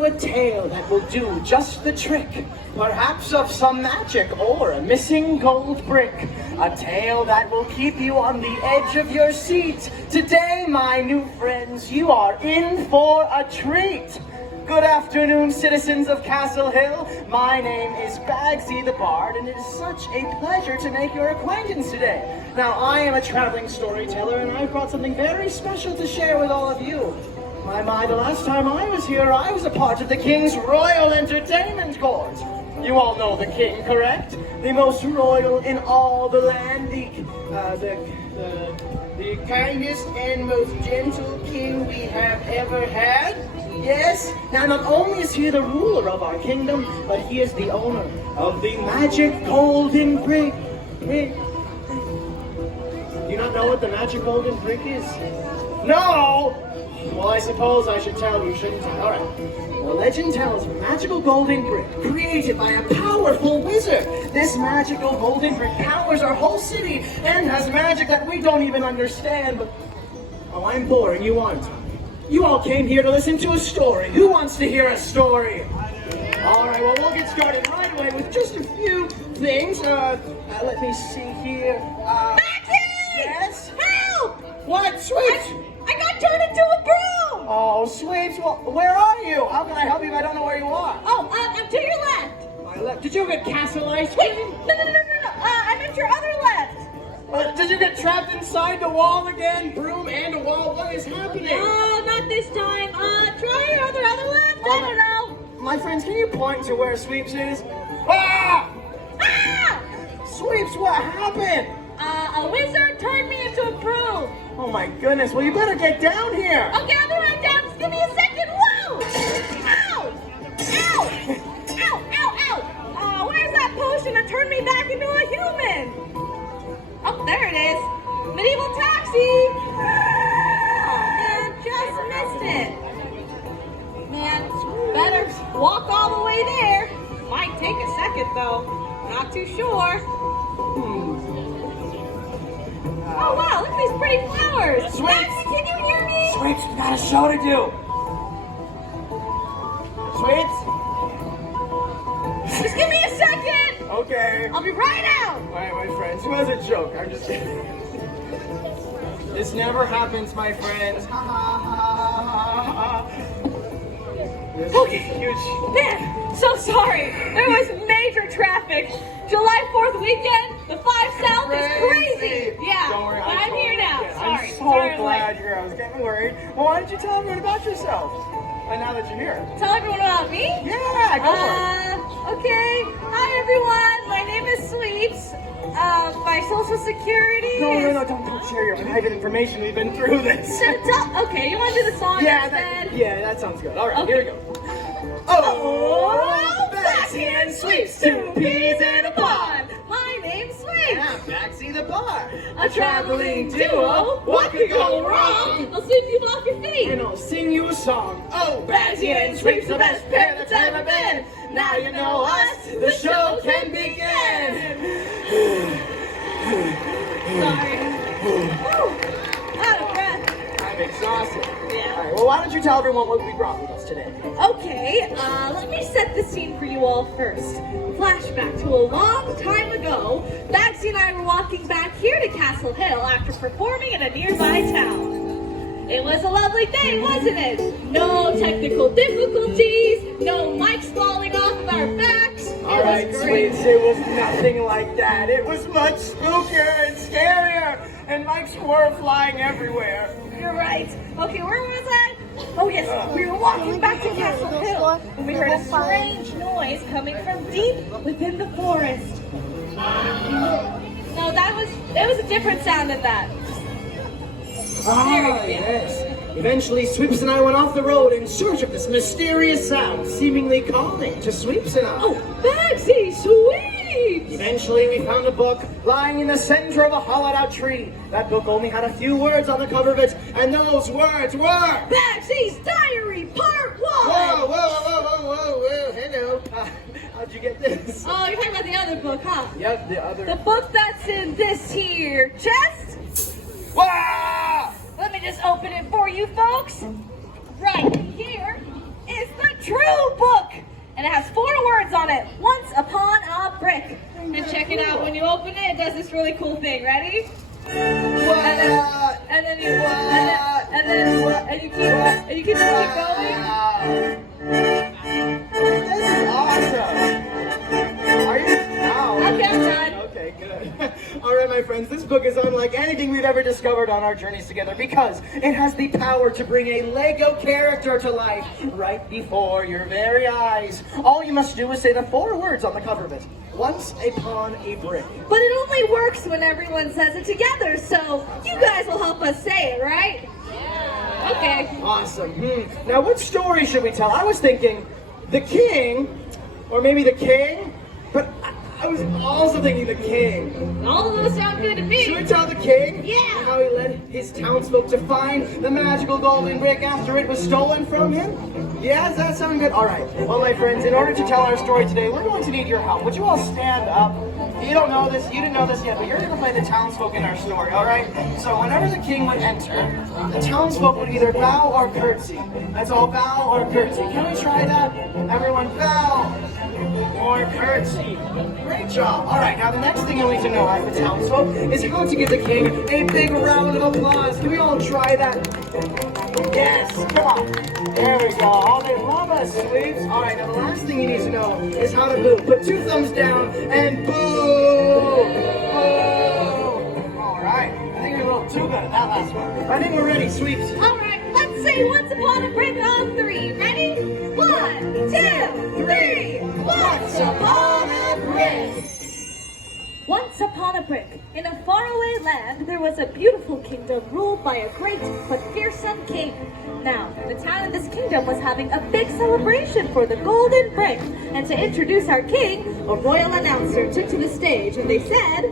you a tale that will do just the trick. Perhaps of some magic or a missing gold brick. A tale that will keep you on the edge of your seat. Today, my new friends, you are in for a treat. Good afternoon, citizens of Castle Hill. My name is Bagsy the Bard, and it is such a pleasure to make your acquaintance today. Now, I am a traveling storyteller, and I've brought something very special to share with all of you. My, the last time I was here, I was a part of the King's Royal Entertainment Court. You all know the King, correct? The most royal in all the land, the kindest and most gentle king we have ever had. Yes, now not only is he the ruler of our kingdom, but he is the owner of the magic golden brick. Do you not know what the magic golden brick is? No! Well, I suppose I should tell you, shouldn't I? All right. The legend tells of a magical golden brick created by a powerful wizard. This magical golden brick powers our whole city and has magic that we don't even understand. But, oh, I'm boring you, aren't I? You all came here to listen to a story. Who wants to hear a story? All right, well, we'll get started right away with just a few things. Let me see here. Maxie! Yes? Help! What, Sweet? I got turned into a broom! Oh, Sweet, well, where are you? How can I help you if I don't know where you are? Oh, I'm to your left. My left. Did you get castle ice Wait, cream? no. I'm at your other left. Did you get trapped inside the wall again? Broom and a wall? What is happening? Oh, not this time. Try your other left. I don't know. My friends, can you point to where Sweeps is? Ah! Ah! Sweeps, what happened? A wizard turned me into a broom. Oh my goodness, well you better get down here. Okay, I'll be right down. Just give me a second. Whoa! Ow! Ow! Ow! Where's that potion that turned me back into a human? Oh, there it is. Medieval taxi! Oh, man, just missed it. Man, better walk all the way there. Might take a second, though. Not too sure. Oh, wow, look at these pretty flowers. Sweeps! Maxie, can you hear me? Sweeps, we got a show to do. Sweeps? Just give me a second. Okay. I'll be right out. Alright, my friends, it was a joke. I'm just kidding. This never happens, my friends. Ha ha ha ha. This Okay. is huge. Man, so sorry. There was major traffic. July 4th weekend, the 5 South is crazy. Yeah, Don't worry, but I'm here now. Sorry. I'm so sorry glad you're here. I was getting worried. Well, why don't you tell everyone about yourself? And now that you're here. Tell everyone about me? Yeah, go for it. Okay. Hi, everyone. My name is Sweeps. My social security is... No, don't share your private information. We've been through this. Okay, you want to do the song instead? That sounds good. All right, Okay. here we go. Oh, Bagsy and Sweeps, 2 peas in a pod. My name's Sweeps. And I'm Bagsy the Bard. A traveling duo. What could go wrong? I'll sweep you off your feet. And I'll sing you a song. Oh, Bagsy and Sweeps, the best pair that's ever been. Now you know us, the show can begin. Sorry. Out of breath. I'm exhausted. Yeah. All right, well, why don't you tell everyone what we brought with us today? Okay, let me set the scene for you all first. Flashback to a long time ago, Bagsy and I were walking back here to Castle Hill after performing in a nearby town. It was a lovely day, wasn't it? No technical difficulties, no mics falling off of our backs. All right, Sweets, it was nothing like that. It was much spookier and scarier, and mics were flying everywhere. You're right. Okay, where was I? Oh yes, we were walking back to Castle Hill when we heard a strange noise coming from deep within the forest. No, it was a different sound than that. Ah, yes. Eventually, Sweeps and I went off the road in search of this mysterious sound, seemingly calming to Sweeps and I. Oh, Bagsy, Sweeps! Eventually, we found a book lying in the center of a hollowed-out tree. That book only had a few words on the cover of it, and those words were... Bagsy's Diary, Part 1! Whoa, hello. How'd you get this? Oh, you're talking about the other book, huh? Yep, the other... The book that's in this here chest? Wow! Let me just open it for you folks. Right here is the true book. And it has 4 words on it. Once upon a brick. And check it out. When you open it, it does this really cool thing. Ready? What? And then you can just keep going. This is awesome. Are you? Wow. Okay, I'm done. Okay, good. All right, my friends, this book is unlike anything we've ever discovered on our journeys together because it has the power to bring a Lego character to life right before your very eyes. All you must do is say the 4 words on the cover of it. Once upon a brick. But it only works when everyone says it together, so you guys will help us say it, right? Yeah. Okay. Awesome. Now, what story should we tell? I was thinking the king, or maybe the king, but I was also thinking the king. All of those sound good to me. Should we tell the king? Yeah. How he led his townsfolk to find the magical golden brick after it was stolen from him? Yeah, does that sound good? All right. Well, my friends, in order to tell our story today, we're going to need your help. Would you all stand up? You don't know this, you didn't know this yet, but you're going to play the townsfolk in our story, all right? So whenever the king would enter, the townsfolk would either bow or curtsy. That's all, bow or curtsy. Can we try that? Everyone bow or curtsy. Great job. All right, now the next thing you'll need to know as the townsfolk is how to give the king a big round of applause. Can we all try that? Yes, come on. There we go. Oh, they love us, sweeps. All right, now the last thing you need to know is how to boo. Put 2 thumbs down and boo. Boo. All right. I think you're a little too good at that last one. I think we're ready, sweeps. All right, let's say once upon a brick on 3. Ready? 1, 2, 3. Once upon a brick. Once upon a brick, in a faraway land, there was a beautiful kingdom ruled by a great but fearsome king. Now, the town in this kingdom was having a big celebration for the golden brick. And to introduce our king, a royal announcer took to the stage and they said,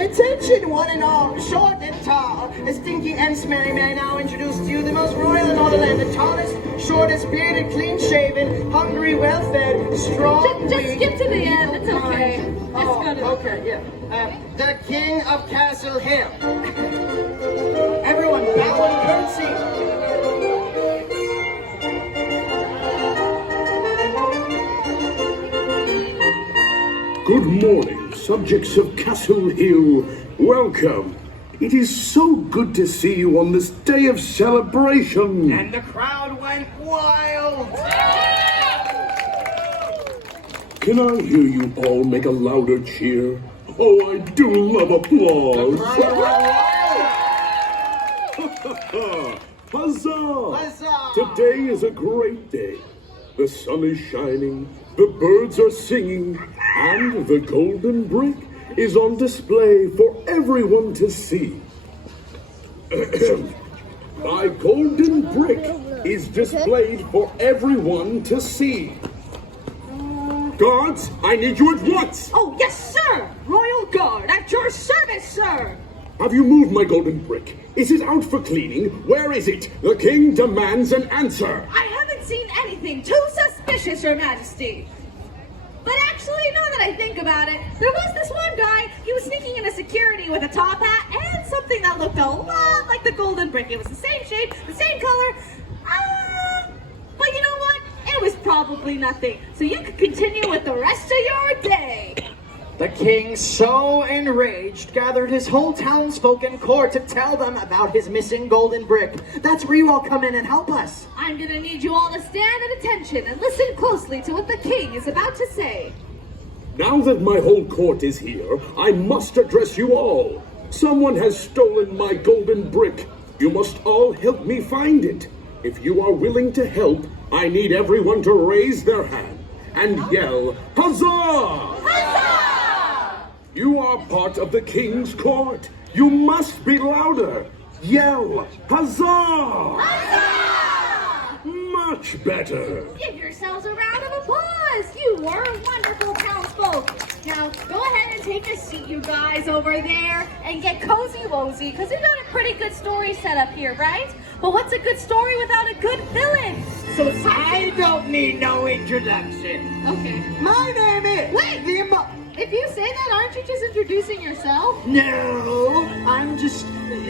Attention one and all, short and tall, stinky and smelly, may I now introduce to you the most royal in all the land, the tallest, shortest, bearded, clean-shaven, hungry, well-fed, strong, just skip to the end, it's okay. Okay, yeah. The King of Castle Hill. Everyone bow and curtsy. Good morning, subjects of Castle Hill. Welcome. It is so good to see you on this day of celebration. And the crowd went wild. Can I hear you all make a louder cheer? Oh, I do love applause. Huzzah! Huzzah! Today is a great day. The sun is shining, the birds are singing, and the golden brick is on display for everyone to see. My golden brick is displayed for everyone to see. Guards, I need you at once! Oh, yes, sir! Royal Guard, at your service, sir! Have you moved my golden brick? Is it out for cleaning? Where is it? The king demands an answer. I haven't seen anything too suspicious, Your Majesty. But actually, now that I think about it, there was this one guy, he was sneaking into security with a top hat and something that looked a lot like the golden brick. It was the same shape, the same color. But you know what? It was probably nothing. So you could continue with the rest of your day. The king, so enraged, gathered his whole townsfolk in court to tell them about his missing golden brick. That's where you all come in and help us. I'm gonna need you all to stand at attention and listen closely to what the king is about to say. Now that my whole court is here, I must address you all. Someone has stolen my golden brick. You must all help me find it. If you are willing to help, I need everyone to raise their hand and yell, Huzzah! Huzzah! You are part of the king's court. You must be louder. Yell, Huzzah! Huzzah! Much better. Give yourselves a round of applause. You were wonderful townsfolk. Now, go ahead and take a seat, you guys, over there, and get cozy-wozy, because we've got a pretty good story set up here, right? But what's a good story without a good villain? So it's I don't need no introduction. Okay. My name is... Wait! If you say that, aren't you just introducing yourself? No, I'm just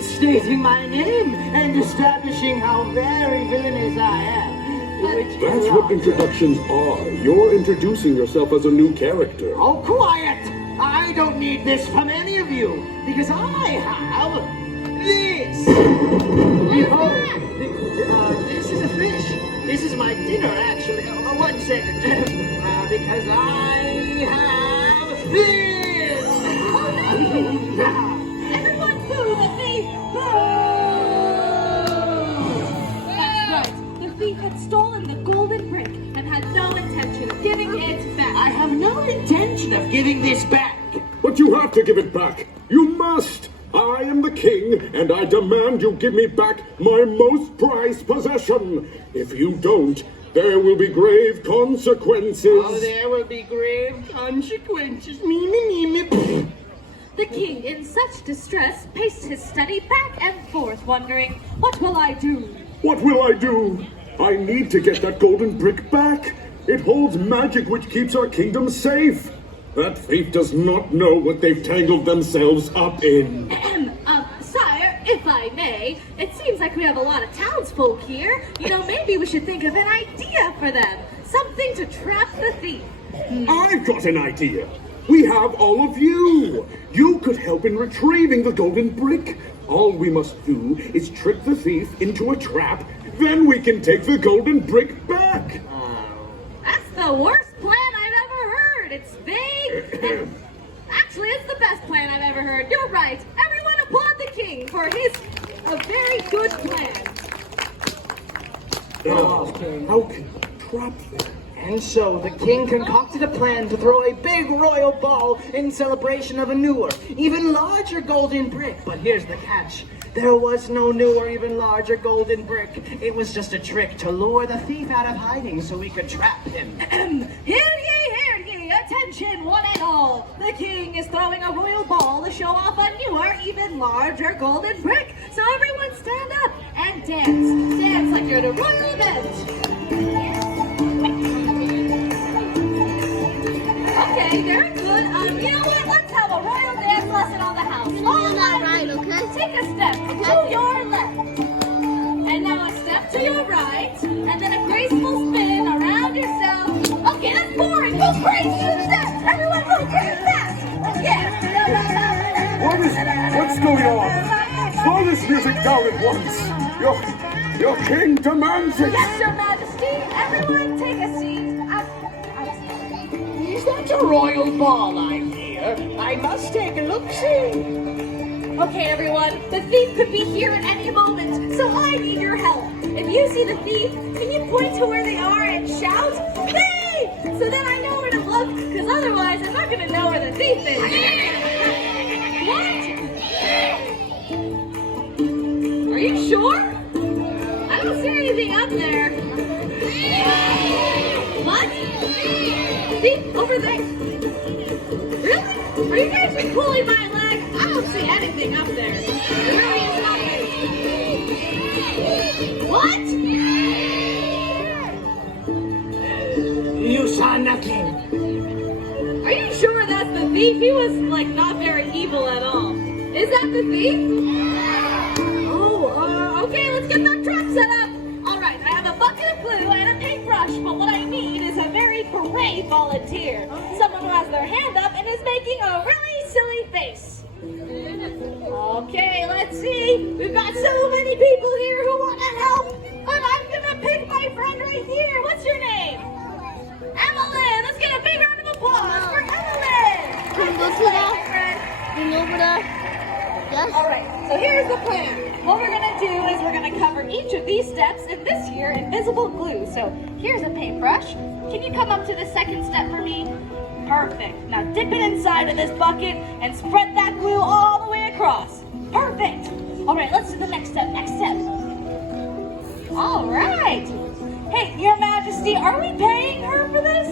stating my name and establishing how very villainous I am. That's what introductions are. You're introducing yourself as a new character. Oh, quiet! I don't need this from any of you, because I have this! Behold, this is a fish. This is my dinner, actually. 1 second. Because I have this! Everyone boo the thief! Boo! That's right. The thief had stolen the golden brick and had no intention of giving it back. I have no intention of giving this back. But you have to give it back. You must. I am the king, and I demand you give me back my most prized possession. If you don't, there will be grave consequences. Oh, there will be grave consequences. Me. The king, in such distress, paced his study back and forth, wondering, what will I do? What will I do? I need to get that golden brick back. It holds magic which keeps our kingdom safe. That thief does not know what they've tangled themselves up in. Sire, if I may, it seems like we have a lot of townsfolk here. Maybe we should think of an idea for them. Something to trap the thief. I've got an idea. We have all of you. You could help in retrieving the golden brick. All we must do is trick the thief into a trap. Then we can take the golden brick back. That's the worst plan I've ever heard. It's vague and actually it's the best plan I've ever heard. You're right. Everyone applaud the king for a very good plan. How can we trap them? And so the king concocted a plan to throw a big royal ball in celebration of a newer, even larger golden brick. But here's the catch. There was no newer, even larger golden brick. It was just a trick to lure the thief out of hiding so we could trap him. Hear ye, attention one and all. The king is throwing a royal ball to show off a newer, even larger golden brick. So everyone stand up and dance. Dance like you're at a royal event. Okay, very good. You know what? Let's have a royal dance lesson on the house. All right, okay? Take a step to your left. And now a step to your right. And then a graceful spin around yourself. Okay, that's boring. Go crazy. Huge steps. Everyone go crazy fast. Yeah. What's going on? Slow this music down at once. Your king demands it. Yes, Your Majesty. Everyone take a seat. Is that a royal ball I hear? I must take a look-see. Okay, everyone, the thief could be here at any moment, so I need your help. If you see the thief, can you point to where they are and shout, "Thief!" So then I know where to look, because otherwise I'm not going to know where the thief is. What? Are you sure? I don't see anything up there. What? Thief over there. Really? Are you guys just pulling my leg? I don't see anything up there. There really is nothing. What? You saw nothing. Are you sure that's the thief? He was not very evil at all. Is that the thief? Oh, okay, let's get that trap set up. All right, I have a bucket of glue and a paintbrush, but what I need is a very brave volunteer. Someone who has their hand up and is making a really silly face. Okay, let's see. We've got so many people here who want to help. And I'm gonna pick my friend right here. What's your name? Evelyn. Let's get a big round of applause for Evelyn. Can we go to that thing over there? Yes? All right, so here's the plan. What we're gonna do is we're gonna cover each of these steps in this here invisible glue. So here's a paintbrush. Can you come up to the second step for me? Perfect. Now dip it inside of this bucket and spread that glue all the way across. Perfect. All right, let's do the next step. Next step. All right. Hey, Your Majesty, are we paying her for this?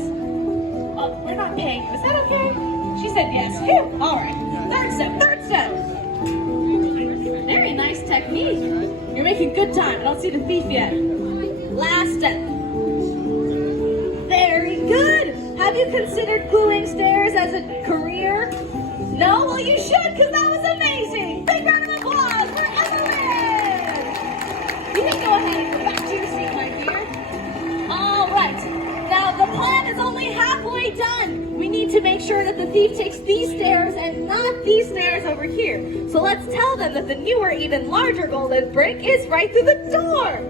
Oh, we're not paying. Is that okay? She said yes. Phew. All right. Third step. Third step. Very nice technique. You're making good time. I don't see the thief yet. Last step. Very good. Have you considered gluing stairs as a career? No? Well, you should, because that was amazing. Big round of applause for Evelyn. You can go ahead and go back to your seat, my dear. is only halfway done. We need to make sure that the thief takes these stairs and not these stairs over here. So let's tell them that the newer, even larger golden brick is right through the door.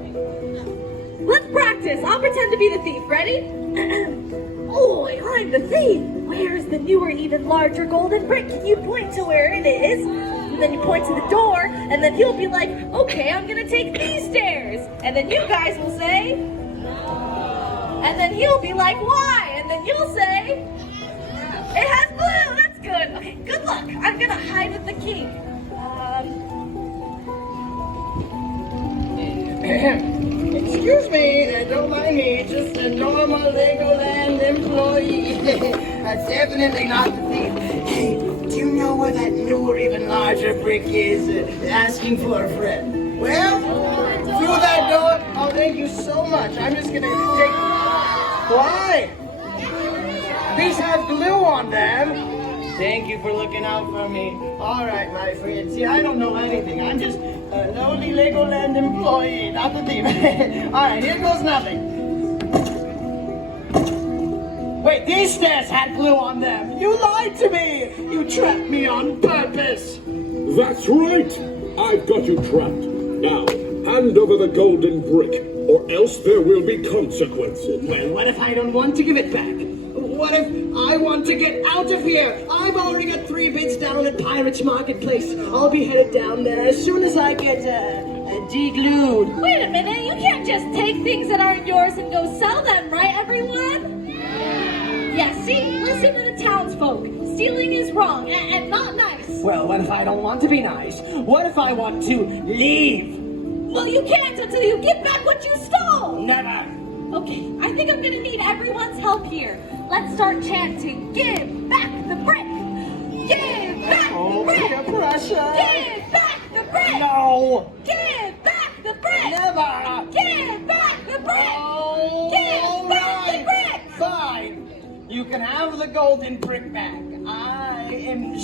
Let's practice. I'll pretend to be the thief. Ready? Oi, I'm the thief. Where's the newer, even larger golden brick? Can you point to where it is? And then you point to the door, and then he'll be like, okay, I'm gonna take these stairs. And then you guys will say, and then he'll be like, why? And then you'll say, it has blue. That's good. Okay, good luck. I'm gonna hide with the king. Excuse me, don't mind me, just a normal Legoland employee. That's definitely not the thief. Hey, do you know where that newer, even larger brick is? Asking for a friend. Well, through that door. Oh, thank you so much. I'm just gonna take. Why? These have glue on them. Thank you for looking out for me. All right, my friend. See, I don't know anything. I'm just a lowly Legoland employee, not the thief. All right, here goes nothing. Wait, these stairs had glue on them. You lied to me. You trapped me on purpose. That's right. I've got you trapped. Now, hand over the golden brick, or else there will be consequences. Well, what if I don't want to give it back? What if I want to get out of here? I've already got 3 bids down at Pirates Marketplace. I'll be headed down there as soon as I get de-glued. Wait a minute, you can't just take things that aren't yours and go sell them, right, everyone? Yeah, see? Listen to the townsfolk. Stealing is wrong and not nice. Well, what if I don't want to be nice? What if I want to leave? Well, you can't until you give back what you stole. Never. Okay, I think I'm gonna need everyone's help here. Let's start chanting, give back the brick! Give back the brick! Peer pressure. Give back the brick! No. Give back the brick! Never. Give back the brick! Oh, Give back the brick! Fine. You can have the golden brick back. I am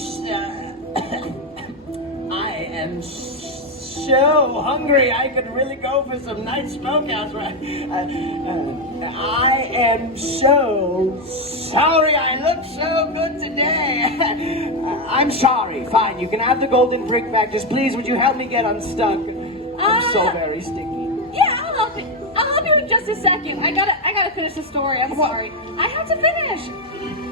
so hungry. I could really go for some nice smokehouse. I am so sorry. I look so good today. I'm sorry. Fine. You can have the golden brick back. Just please, would you help me get unstuck? I'm so very sticky. Yeah, I'll help you. I'll help you in just a second. I gotta finish the story. I'm sorry. I have to finish.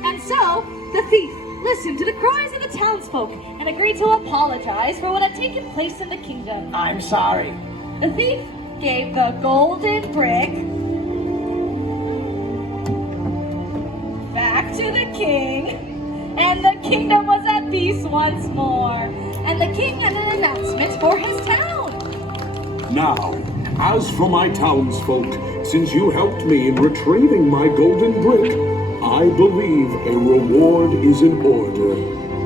And so, the thief listened to the cries of the townsfolk and agreed to apologize for what had taken place in the kingdom. I'm sorry. The thief gave the golden brick back to the king, and the kingdom was at peace once more. And the king had an announcement for his town. Now, as for my townsfolk, since you helped me in retrieving my golden brick, I believe a reward is in order.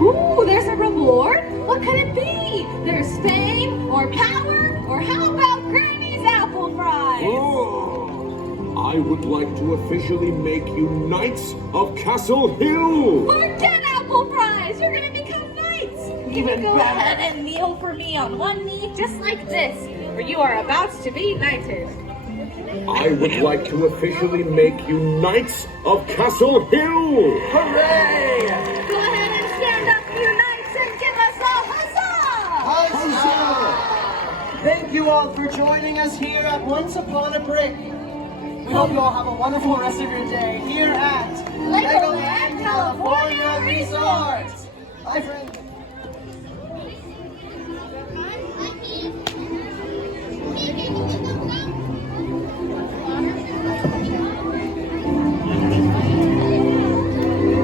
Ooh, there's a reward? What could it be? There's fame or power, or how about Granny's apple fries? Oh, I would like to officially make you Knights of Castle Hill. Forget apple fries! You're gonna become knights! You can go ahead and kneel for me on one knee, just like this, for you are about to be knighted. I would like to officially make you Knights of Castle Hill. Hooray! Go ahead and stand up, you knights, and give us a huzzah! Huzzah! Thank you all for joining us here at Once Upon a Brick. We hope you all have a wonderful rest of your day here at Legoland, California,